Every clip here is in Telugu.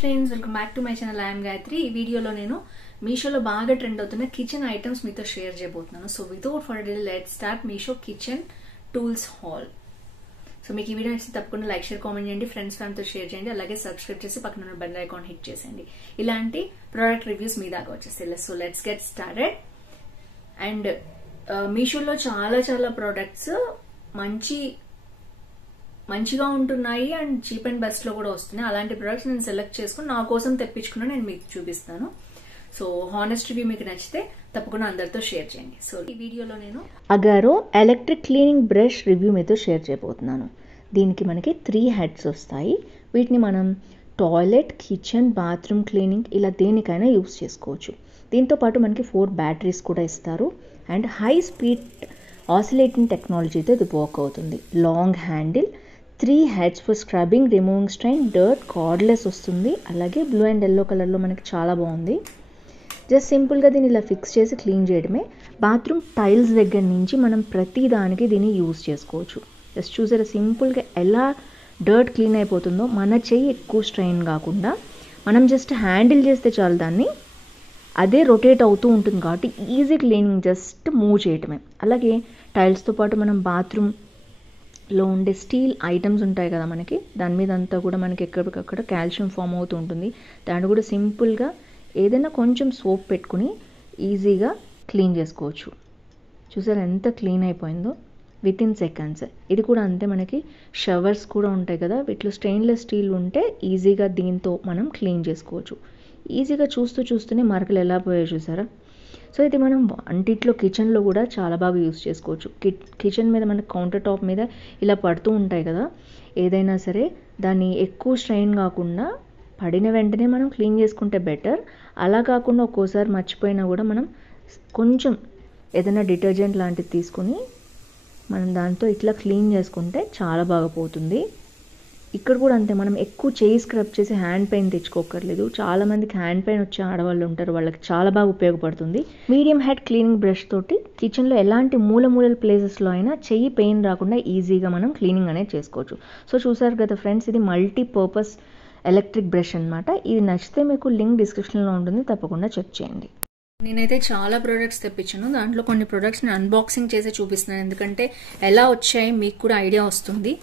Friends, welcome back to my channel. I'm Gayatri. ఈ వీడియోలో నేను మీషోలో బాగా ట్రెండ్ అవుతున్న కిచెన్ ఐటమ్స్ మీతో షేర్ చేయబోతున్నాను. So without for day let start Meesho kitchen tools hall. So మీకు ఈ వీడియో నచ్చితే తప్పకుండా లైక్, షేర్, కామెంట్ చేయండి, ఫ్రెండ్స్ ఫ్యామిలీతో షేర్ చేయండి, అలాగే సబ్స్క్రైబ్ చేసి పక్కన ఉన్న బెల్ ఐకాన్ హిట్ చేసేయండి. ఇలాంటి ప్రోడక్ట్ రివ్యూస్ మీ దాకా వచ్చేస్తాయి. So let's get started. And మీషోలో చాలా చాలా ప్రోడక్ట్స్ మంచిగా ఉంటున్నాయి అండ్ చీప్ అండ్ బెస్ట్ లో కూడా వస్తున్నాయి. అలాంటి ప్రొడక్ట్స్ నేను సెలెక్ట్ చేసుకుని నా కోసం తెప్పించుకున్నా నేను మీకు చూపిస్తాను. సో హానెస్ట్ రివ్యూ మీకు నచ్చితే తప్పకుండా అందరితో షేర్ చేయండి. సో ఈ వీడియోలో నేను Agaro electric cleaning brush review మీతో షేర్ చేయబోతున్నాను. దీనికి మనకి 3 హెడ్స్ వస్తాయి. వీటిని మనం టాయిలెట్, కిచెన్, బాత్రూమ్ క్లీనింగ్ ఇలా దేనికైనా యూస్ చేసుకోవచ్చు. దీంతో పాటు మనకి 4 బ్యాటరీస్ కూడా ఇస్తారు అండ్ హై స్పీడ్ ఆసిలేటింగ్ టెక్నాలజీతో ఇది వర్క్ అవుతుంది. Long handle, 3 heads for scrubbing, removing strain, dirt, cardless వస్తుంది. అలాగే బ్లూ అండ్ ఎల్లో కలర్లో మనకి చాలా బాగుంది. జస్ట్ సింపుల్గా దీన్ని ఇలా ఫిక్స్ చేసి క్లీన్ చేయడమే. బాత్రూమ్ టైల్స్ దగ్గర నుంచి మనం ప్రతి దానికి దీన్ని యూజ్ చేసుకోవచ్చు. జస్ట్ చూసారా సింపుల్గా ఎలా డర్ట్ క్లీన్ అయిపోతుందో. మన చెయ్యి ఎక్కువ స్ట్రెయిన్ కాకుండా మనం జస్ట్ హ్యాండిల్ చేస్తే చాలు, దాన్ని అదే రొటేట్ అవుతూ ఉంటుంది కాబట్టి ఈజీ క్లీనింగ్, జస్ట్ మూవ్ చేయటమే. అలాగే టైల్స్తో పాటు మనం బాత్రూమ్లో ఉండే స్టీల్ ఐటమ్స్ ఉంటాయి కదా మనకి, దాని మీద అంతా కూడా మనకి ఎక్కడికక్కడ కాల్షియం ఫామ్ అవుతూ ఉంటుంది. దాన్ని కూడా సింపుల్గా ఏదైనా కొంచెం సోప్ పెట్టుకుని ఈజీగా క్లీన్ చేసుకోవచ్చు. చూసారా ఎంత క్లీన్ అయిపోయిందో విత్ ఇన్ సెకండ్స్. ఇది కూడా అంతే, మనకి షవర్స్ కూడా ఉంటాయి కదా, వీటిలో స్టెయిన్లెస్ స్టీల్ ఉంటే ఈజీగా దీంతో మనం క్లీన్ చేసుకోవచ్చు. ఈజీగా చూస్తూనే మరకలు ఎలా పోయాయో చూసారా. సో ఇది మనం వంటిట్లో కిచెన్లో కూడా చాలా బాగా యూస్ చేసుకోవచ్చు. కిచెన్ మీద మనకి కౌంటర్ టాప్ మీద ఇలా పడుతూ ఉంటాయి కదా, ఏదైనా సరే దాన్ని ఎక్కువ స్ట్రెయిన్ కాకుండా పడిన వెంటనే మనం క్లీన్ చేసుకుంటే బెటర్. అలా కాకుండా ఒక్కోసారి మర్చిపోయినా కూడా మనం కొంచెం ఏదైనా డిటర్జెంట్ లాంటిది తీసుకొని మనం దాంతో ఇట్లా క్లీన్ చేసుకుంటే చాలా బాగా పోతుంది. ఇక్కడ కూడా అంతే, మనం ఎక్కువ చేయి స్క్రబ్ చేసి హ్యాండ్ పెయిన్ తెచ్చుకోకర్లేదు. చాలామందికి హ్యాండ్ పెయిన్ వచ్చే ఆడవాళ్ళు ఉంటారు, వాళ్ళకి చాలా బాగా ఉపయోగపడుతుంది. మీడియం హెడ్ క్లీనింగ్ బ్రష్ తోటి కిచెన్లో ఎలాంటి మూల ప్లేసెస్లో అయినా చెయ్యి పెయిన్ రాకుండా ఈజీగా మనం క్లీనింగ్ అనేది చేసుకోవచ్చు. సో చూసారు కదా ఫ్రెండ్స్, ఇది మల్టీపర్పస్ ఎలక్ట్రిక్ బ్రష్ అనమాట. ఇది నచ్చితే మీకు లింక్ డిస్క్రిప్షన్లో ఉంటుంది, తప్పకుండా చెక్ చేయండి. నేనైతే చాలా ప్రోడక్ట్స్ తెప్పించాను. దాంట్లో కొన్ని ప్రోడక్ట్స్ నేను అన్బాక్సింగ్ చేసి చూపిస్తున్నాను, ఎందుకంటే ఎలా వచ్చాయి మీకు కూడా ఐడియా వస్తుంది.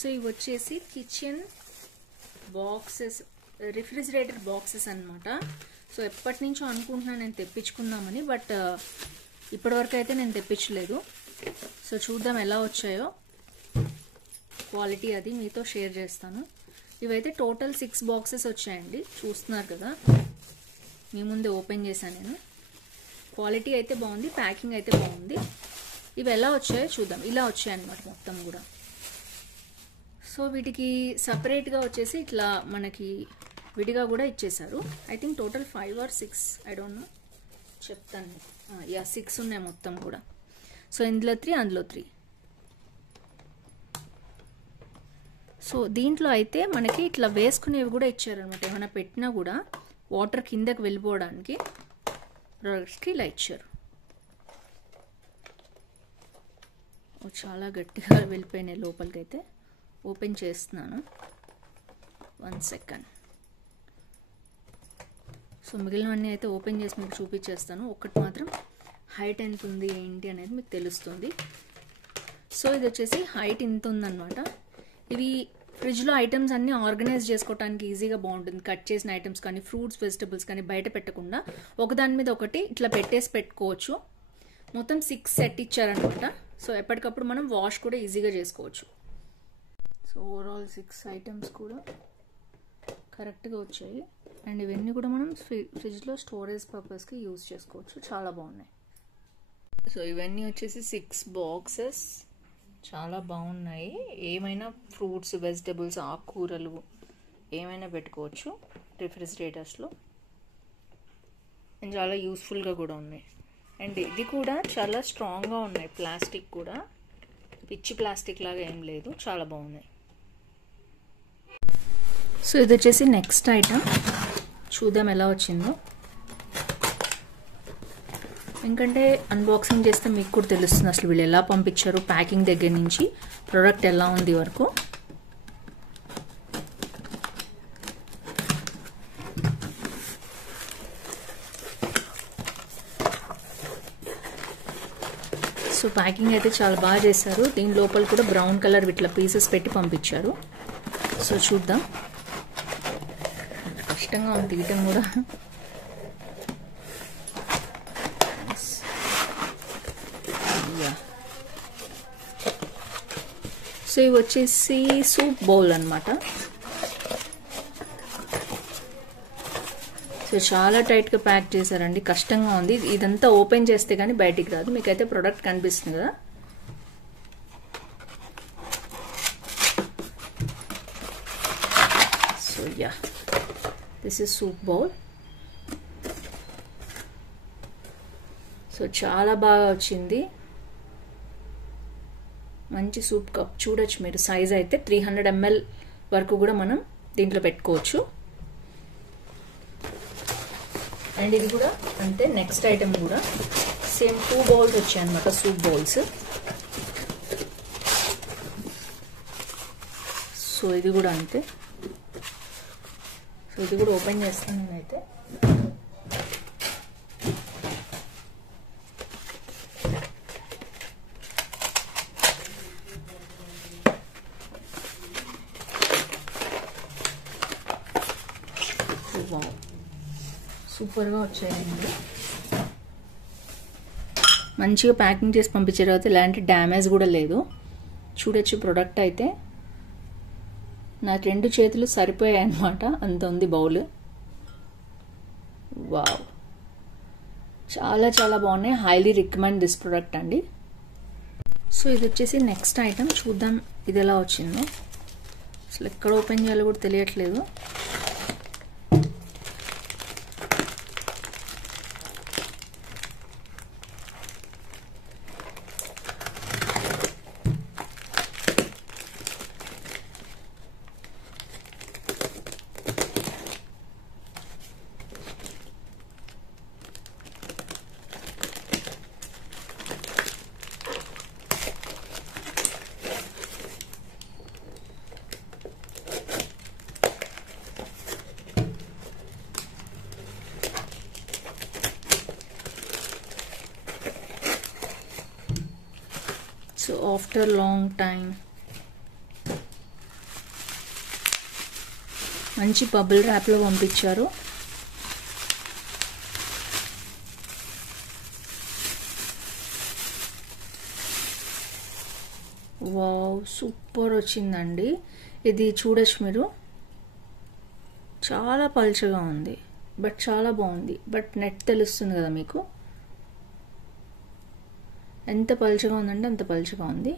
సో ఇవి వచ్చేసి కిచెన్ బాక్సెస్, రిఫ్రిజిరేటర్ బాక్సెస్ అనమాట. సో ఎప్పటి నుంచో అనుకుంటున్నాను నేను తెప్పించుకుందామని, బట్ ఇప్పటివరకు అయితే నేను తెప్పించలేదు. సో చూద్దాం ఎలా వచ్చాయో, క్వాలిటీ అది మీతో షేర్ చేస్తాను. ఇవైతే టోటల్ 6 బాక్సెస్ వచ్చాయండి, చూస్తున్నారు కదా, మీ ముందే ఓపెన్ చేశాను నేను. క్వాలిటీ అయితే బాగుంది, ప్యాకింగ్ అయితే బాగుంది. ఇవి ఎలా వచ్చాయో చూద్దాం. ఇలా వచ్చాయన్నమాట మొత్తం కూడా. సో వీటికి సపరేట్గా వచ్చేసి ఇట్లా మనకి విడిగా కూడా ఇచ్చేసారు. I think total 5 or 6, I don't know, చెప్తాను. 6 ఉన్నాయి మొత్తం కూడా. సో ఇందులో 3, అందులో 3. సో దీంట్లో అయితే మనకి ఇట్లా వేసుకునేవి కూడా ఇచ్చారనమాట. ఏమైనా పెట్టినా కూడా వాటర్ కిందకి వెళ్ళిపోవడానికి ప్రోడక్ట్స్కి ఇలా ఇచ్చారు. చాలా గట్టిగా వెళ్ళిపోయినాయి లోపలికి. అయితే ఓపెన్ చేస్తున్నాను, 1 సెకండ్. సో మిగిలినవన్నీ అయితే ఓపెన్ చేసి మీకు చూపించేస్తాను. ఒకటి మాత్రం హైట్ ఎంత ఉంది ఏంటి అనేది మీకు తెలుస్తుంది. సో ఇది వచ్చేసి హైట్ ఇంత ఉందన్నమాట. ఇవి ఫ్రిడ్జ్లో ఐటమ్స్ అన్నీ ఆర్గనైజ్ చేసుకోవడానికి ఈజీగా బాగుంటుంది. కట్ చేసిన ఐటమ్స్ కానీ, ఫ్రూట్స్, వెజిటబుల్స్ కానీ బయట పెట్టకుండా ఒకదాని మీద ఒకటి ఇట్లా పెట్టేసి పెట్టుకోవచ్చు. మొత్తం 6 సెట్ ఇచ్చారనమాట. సో ఎప్పటికప్పుడు మనం వాష్ కూడా ఈజీగా చేసుకోవచ్చు. సో ఓవరాల్ 6 ఐటమ్స్ కూడా కరెక్ట్గా వచ్చాయి. అండ్ ఇవన్నీ కూడా మనం ఫ్రిడ్జ్లో స్టోరేజ్ పర్పస్కి యూజ్ చేసుకోవచ్చు. చాలా బాగున్నాయి. సో ఇవన్నీ వచ్చేసి 6 బాక్సెస్, చాలా బాగున్నాయి. ఏమైనా ఫ్రూట్స్, వెజిటబుల్స్, ఆకుకూరలు ఏమైనా పెట్టుకోవచ్చు రిఫ్రిజిరేటర్స్లో. అండ్ చాలా యూస్ఫుల్గా కూడా ఉన్నాయి. అండ్ ఇది కూడా చాలా స్ట్రాంగ్గా ఉన్నాయి, ప్లాస్టిక్ కూడా పిచ్చి ప్లాస్టిక్ లాగా ఏం లేదు, చాలా బాగున్నాయి. సో ఇది వచ్చేసి నెక్స్ట్ ఐటమ్, చూద్దాం ఎలా వచ్చిందో. ఎందుకంటే అన్బాక్సింగ్ చేస్తే మీకు కూడా తెలుస్తుంది అసలు వీళ్ళు ఎలా పంపించారు, ప్యాకింగ్ దగ్గర నుంచి ప్రోడక్ట్ ఎలా ఉంది వరకు. సో ప్యాకింగ్ అయితే చాలా బాగా చేశారు. దీని లోపల కూడా బ్రౌన్ కలర్ ఇట్లా పీసెస్ పెట్టి పంపించారు. సో చూద్దాం, కష్టంగా ఉంది తీయటం కూడా. సో ఇవి వచ్చేసి సూప్ బౌల్ అన్నమాట. సో చాలా టైట్గా ప్యాక్ చేశారండి, కష్టంగా ఉంది. ఇదంతా ఓపెన్ చేస్తే కానీ బయటికి రాదు. మీకైతే ప్రోడక్ట్ కనిపిస్తుంది కదా. So yeah, this is soup bowl. So చాలా బాగా వచ్చింది, మంచి సూప్ కప్. చూడొచ్చు మీరు, సైజ్ అయితే 300 ml వరకు కూడా మనం దీంట్లో పెట్టుకోవచ్చు. అండ్ ఇది కూడా అంతే, నెక్స్ట్ ఐటమ్ కూడా సేమ్ 2 బౌల్స్ వచ్చాయి అనమాట, సూప్ బౌల్స్. సో ఇది కూడా అంతే. సో ఇది కూడా ఓపెన్ చేస్తాను నేనైతే. సూపర్గా వచ్చాయండి, మంచిగా ప్యాకింగ్ చేసి పంపించే తర్వాత ఇలాంటి డ్యామేజ్ కూడా లేదు. చూడొచ్చు ప్రోడక్ట్ అయితే. నా 2 చేతులు సరిపోయాయి అన్నమాట, అంత ఉంది బౌల్. వావ్, చాలా చాలా బాగున్నాయి. హైలీ రికమెండ్ దిస్ ప్రోడక్ట్ అండి. సో ఇది వచ్చేసి నెక్స్ట్ ఐటమ్, చూద్దాం ఇది ఎలా వచ్చిందో. అసలు ఎక్కడ ఓపెన్ చేయాలో కూడా తెలియట్లేదు. సో ఆఫ్టర్ లాంగ్ టైం మంచి బబుల్ ర్యాప్లో పంపించారు. వావ్, సూపర్ వచ్చిందండి. ఇది చూడొచ్చు మీరు, చాలా పల్చగా ఉంది బట్ చాలా బాగుంది. బట్ నెట్ తెలుస్తుంది కదా మీకు, ఎంత పల్చగా ఉందంటే అంత పల్చగా ఉంది.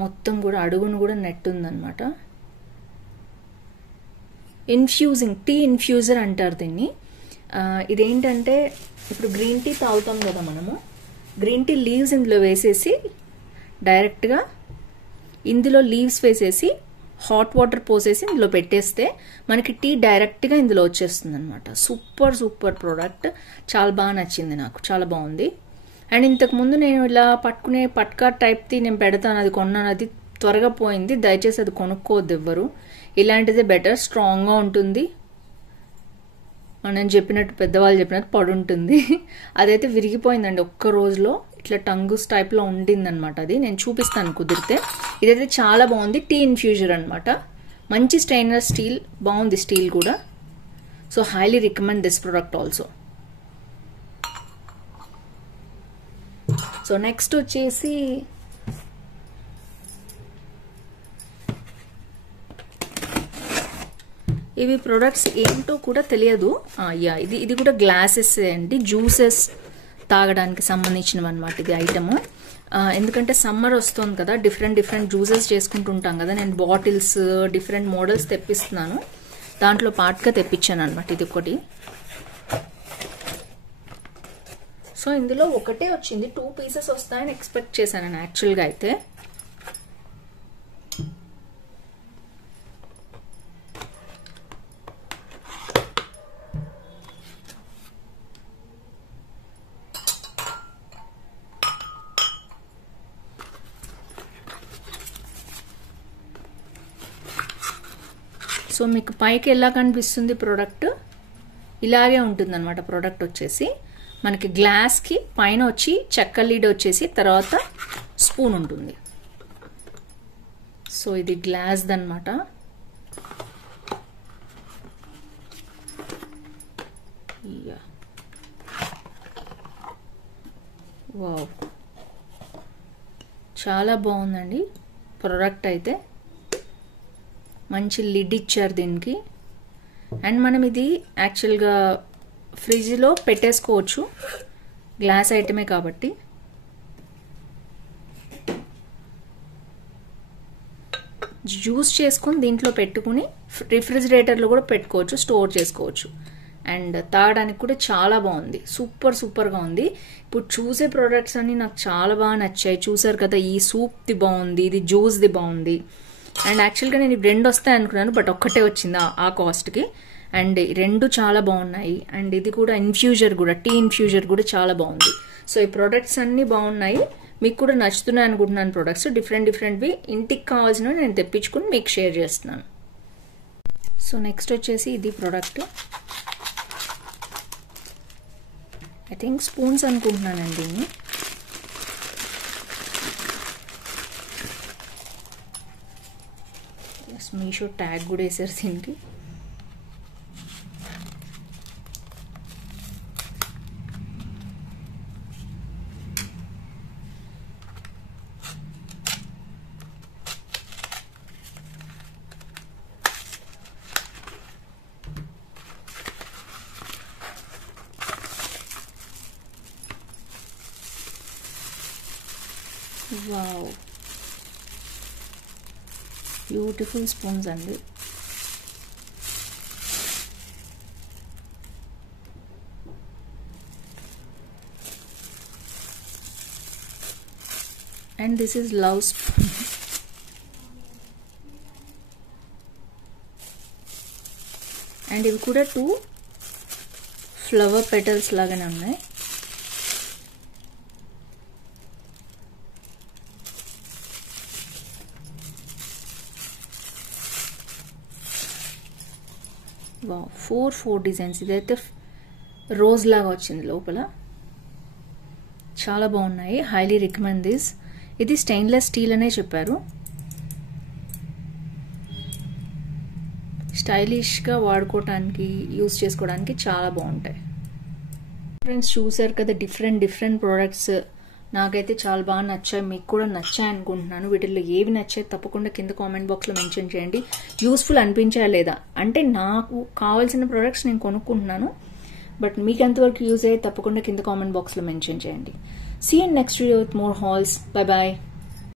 మొత్తం కూడా అడుగును కూడా నెట్ ఉందన్నమాట. ఇన్ఫ్యూజింగ్ టీ ఇన్ఫ్యూజర్ అంటారు దీన్ని. ఇదేంటంటే ఇప్పుడు గ్రీన్ టీ తాగుతాం కదా మనము, గ్రీన్ టీ లీవ్స్ ఇందులో వేసేసి డైరెక్ట్గా ఇందులో లీవ్స్ వేసేసి హాట్ వాటర్ పోసేసి ఇందులో పెట్టేస్తే మనకి టీ డైరెక్ట్గా ఇందులో వచ్చేస్తుంది అనమాట. సూపర్ సూపర్ ప్రోడక్ట్, చాలా బాగా నచ్చింది నాకు, చాలా బాగుంది. అండ్ ఇంతకుముందు నేను ఇలా పట్టుకునే పట్కా టైప్ది నేను పెడతాను, అది కొన్నాను, అది త్వరగా పోయింది. దయచేసి అది కొనుక్కోవద్దు ఎవ్వరు, ఇలాంటిదే బెటర్, స్ట్రాంగ్గా ఉంటుంది. మనం చెప్పినట్టు పెద్దవాళ్ళు చెప్పినట్టు పడుంటుంది. అదైతే విరిగిపోయిందండి ఒక్క రోజులో, ఇట్లా టంగుస్ టైప్లో ఉండిందనమాట. అది నేను చూపిస్తాను కుదిరితే. ఇదైతే చాలా బాగుంది, టీ ఇన్ఫ్యూజర్ అనమాట. మంచి స్టెయిన్లెస్ స్టీల్, బాగుంది స్టీల్ కూడా. So highly recommend this product also. So next వచ్చేసి ఇవి ప్రొడక్ట్స్ ఏంటో కూడా తెలియదు. యా, ఇది కూడా గ్లాసెస్ అండి, జ్యూసెస్ తాగడానికి సంబంధించినవి అనమాట ఇది ఐటము. ఎందుకంటే సమ్మర్ వస్తుంది కదా, డిఫరెంట్ డిఫరెంట్ జ్యూసెస్ చేసుకుంటుంటాం కదా. నేను బాటిల్స్ డిఫరెంట్ మోడల్స్ తెప్పిస్తున్నాను, దాంట్లో పార్ట్గా తెప్పించాను అనమాట ఇది ఒకటి. సో ఇందులో ఒకటే వచ్చింది, 2 పీసెస్ వస్తాయని ఎక్స్పెక్ట్ చేశాను నేను యాక్చువల్గా అయితే. సో మీకు పైకి ఎలా కనిపిస్తుంది ప్రోడక్ట్, ఇలాగే ఉంటుంది అనమాట. ప్రోడక్ట్ వచ్చేసి మనకి గ్లాస్కి పైన వచ్చి చెక్క లీడ్ వచ్చేసి తర్వాత స్పూన్ ఉంటుంది. సో ఇది గ్లాస్ది అనమాట. వావ్, చాలా బాగుందండి ప్రోడక్ట్ అయితే. మంచి లిడ్ ఇచ్చారు దీనికి. అండ్ మనం ఇది యాక్చువల్గా ఫ్రిడ్జ్లో పెట్టేసుకోవచ్చు, గ్లాస్ ఐటమే కాబట్టి. జ్యూస్ చేసుకుని దీంట్లో పెట్టుకుని రిఫ్రిజిరేటర్లో కూడా పెట్టుకోవచ్చు, స్టోర్ చేసుకోవచ్చు. అండ్ తాగడానికి కూడా చాలా బాగుంది, సూపర్గా ఉంది. ఇప్పుడు చూసే ప్రోడక్ట్స్ అన్ని నాకు చాలా బాగా నచ్చాయి. చూసారు కదా, ఈ సూప్ది బాగుంది, ఇది జ్యూస్ది బాగుంది. అండ్ యాక్చువల్గా నేను 2 వస్తాయి అనుకున్నాను, బట్ ఒక్కటే వచ్చింది ఆ కాస్ట్కి. అండ్ 2 చాలా బాగున్నాయి. అండ్ ఇది కూడా ఇన్ఫ్యూజర్ కూడా, టీ ఇన్ఫ్యూజర్ కూడా చాలా బాగుంది. సో ఈ ప్రోడక్ట్స్ అన్నీ బాగున్నాయి, మీకు కూడా నచ్చుతున్నాయి అనుకుంటున్నాను. ప్రోడక్ట్స్ డిఫరెంట్వి ఇంటికి కావాల్సినవి నేను తెప్పించుకుని మీకు షేర్ చేస్తున్నాను. సో నెక్స్ట్ వచ్చేసి ఇది ప్రోడక్ట్, ఐ థింక్ స్పూన్స్ అనుకుంటున్నానండి దీన్ని. మీషో ట్యాగ్ కూడా వేసారు దీనికి. వావ్, బ్యూటిఫుల్ స్పూన్స్ అండి. And this is love spoon. And ఇవి కూడా 2 ఫ్లవర్ పెటల్స్ లాగానే ఉన్నాయి. Wow, 4 designs. ఇదైతే రోజ్ లాగా వచ్చింది లోపల, చాలా బాగున్నాయి. Highly recommend this. ఇది స్టెయిన్లెస్ స్టీల్ అనే చెప్పారు. స్టైలిష్గా వాడుకోవటానికి, యూజ్ చేసుకోవడానికి చాలా బాగుంటాయి. ఫ్రెండ్స్ చూసారు కదా, డిఫరెంట్ ప్రోడక్ట్స్ నాకైతే చాలా బాగా నచ్చాయి, మీకు కూడా నచ్చాయి అనుకుంటున్నాను. వీటిల్లో ఏవి నచ్చాయి తప్పకుండా కింద కామెంట్ బాక్స్లో మెన్షన్ చేయండి. యూస్ఫుల్ అనిపించాయా లేదా, అంటే నాకు కావాల్సిన ప్రోడక్ట్స్ నేను కొనుక్కుంటున్నాను, బట్ మీకు ఎంతవరకు యూజ్ అయ్యి తప్పకుండా కింద కామెంట్ బాక్స్లో మెన్షన్ చేయండి. See you next video with more hauls. Bye bye.